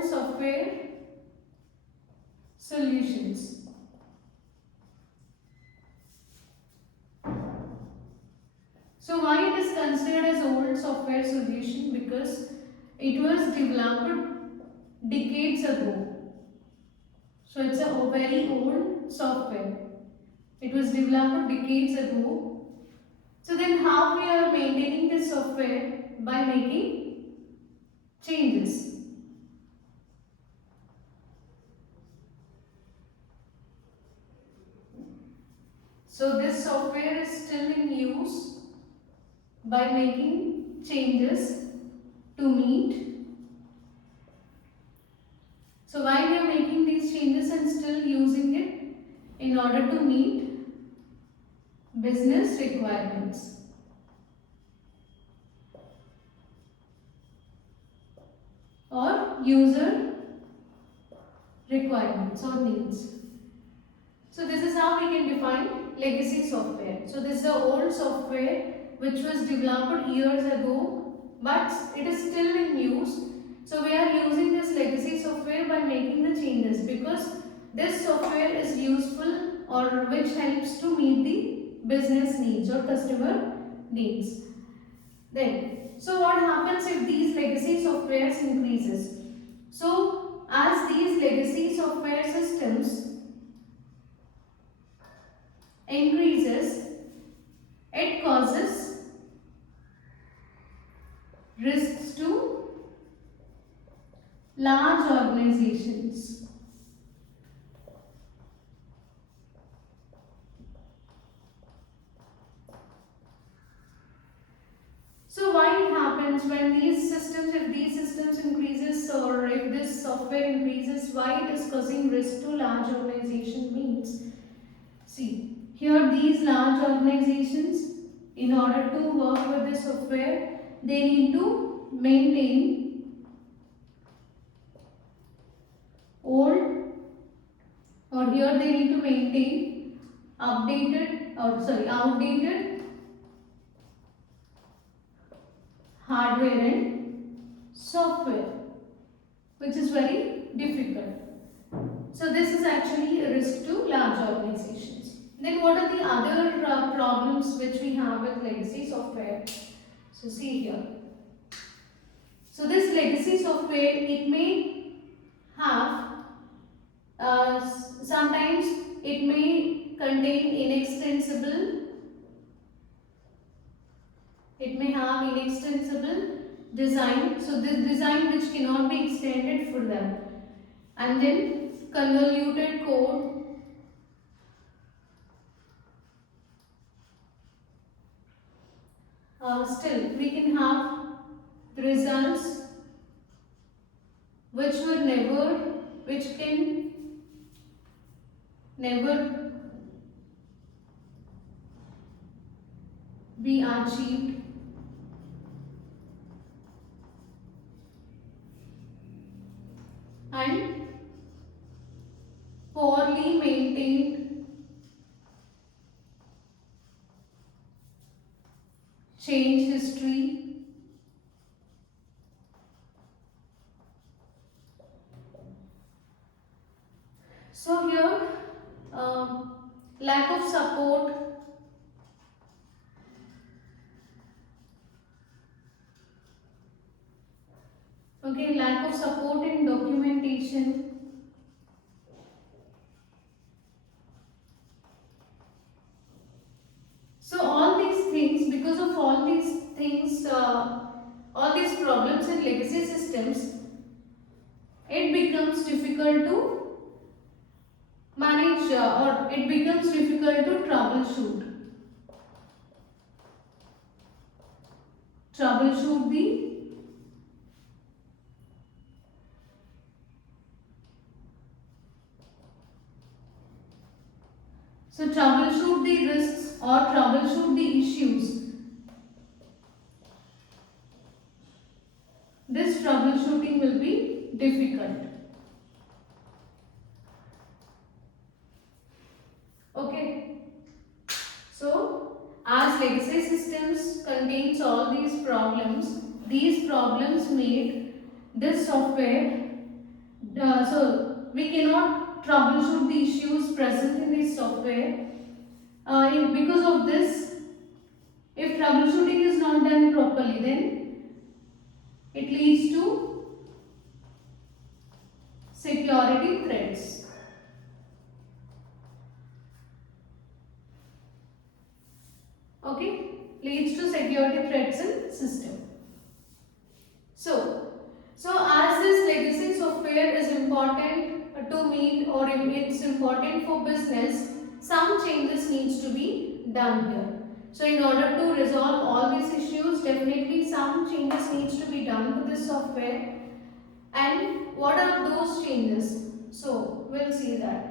old software solutions. So why it is considered as old software solution? Because it was developed decades ago. So it's a very old software. It was developed decades ago. So then how we are maintaining this software? By making changes. So this software is still in use by making changes to meet. So why we are making these changes and still using it? In order to meet business requirements. Or user requirements or needs. So this is how we can define legacy software. So this is the old software which was developed years ago, but it is still in use. So we are using this legacy software by making the changes, because this software is useful or which helps to meet the business needs or customer needs. Then, so what happens if these legacy softwares increases? So as these legacy software systems increases, it causes risks to large organizations. So why it happens when these systems, if these systems increases or if this software increases, why it is causing risk to large organization means? See, here these large organizations, in order to work with this software, they need to maintain old, or here they need to maintain outdated hardware and software, which is very difficult. So this is actually a risk to large organizations. Then what are the other problems which we have with legacy software? So see here. So this legacy software, it may have sometimes it may contain inextensible. It may have inextensible design. So this design which cannot be extended for them. And then convoluted code. Still, we can have the results which can never be achieved. And poorly maintained change history. So here, lack of support, lack of support in documentation. So all these things, because of all these things, all these problems in legacy systems, it becomes difficult to manage or it becomes difficult to troubleshoot. Troubleshoot the troubleshoot the risks or troubleshoot the issues. This troubleshooting will be difficult. Okay. So, as legacy systems contains all these problems made this software so we cannot troubleshoot the issues present in the software. Because of this, if troubleshooting is not done properly, then it leads to security threats. Okay, leads to security threats in system. So, as this legacy software is important to meet, or it's important for business, some changes needs to be done here. So in order to resolve all these issues, definitely some changes needs to be done to this software. And what are those changes? So we'll see that.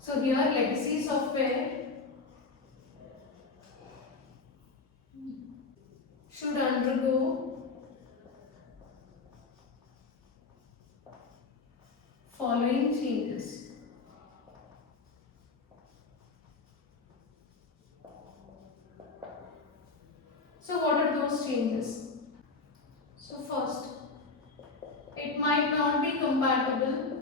So here legacy software should undergo following changes. So what are those changes? So first, it might not be compatible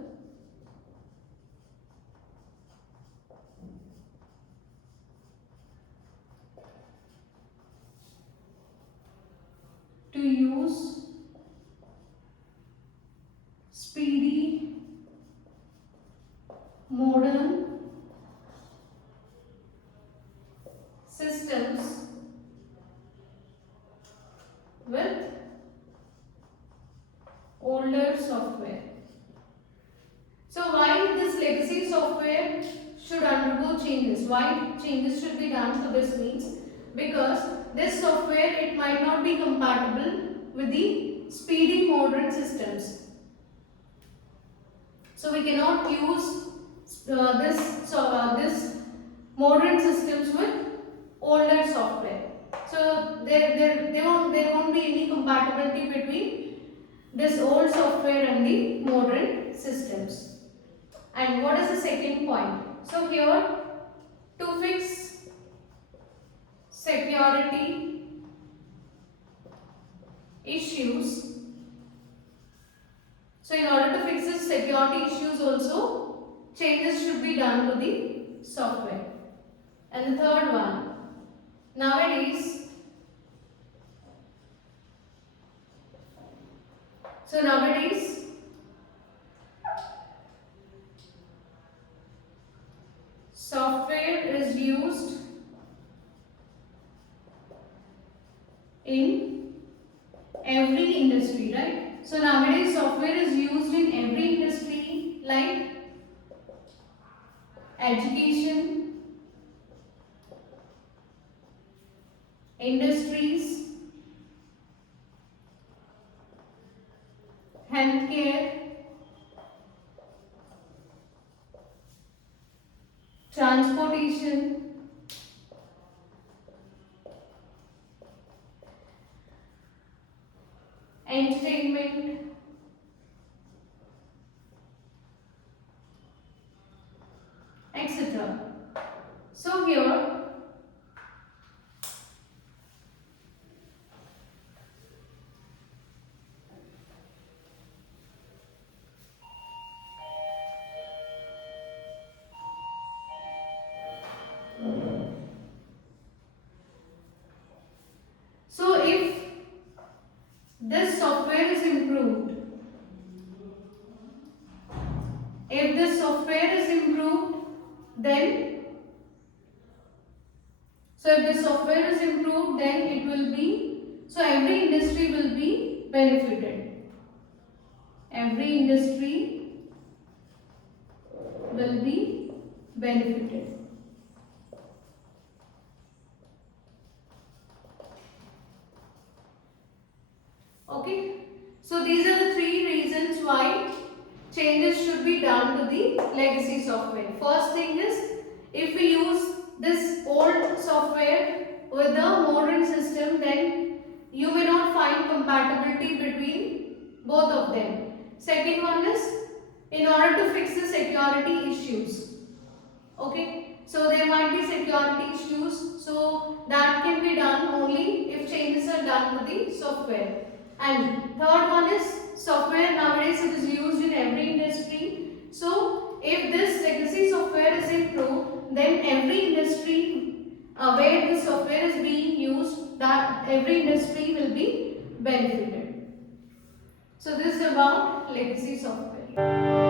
to use speedy, modern systems with older software. So why this legacy software should undergo changes? Why changes should be done to this means? Because this software, it might not be compatible with the speedy modern systems. So we cannot use this modern systems with older software. So there won't be any compatibility between this old software and the modern systems. And what is the second point? So here, to fix security issues, so in order to fix this security issues also, changes should be done to the software. And the third one, nowadays, software is used in every industry, right? So nowadays software is used in every industry like education, industries, healthcare, transportation, entertainment, etc. So here, so if this software is improved, then if the software is improved, then it will be, so every industry will be benefited. Every industry will be benefited. Okay. So these are the three reasons why changes should be done to the legacy software. First thing is, if we use this old software with the modern system, then you may not find compatibility between both of them. Second one is in order to fix the security issues. Okay, so there might be security issues, so that can be done only if changes are done to the software. And third one is software. Nowadays it is used in every industry, so if this legacy software is improved, then every industry where this software is being used, that every industry will be benefited. So this is about legacy software.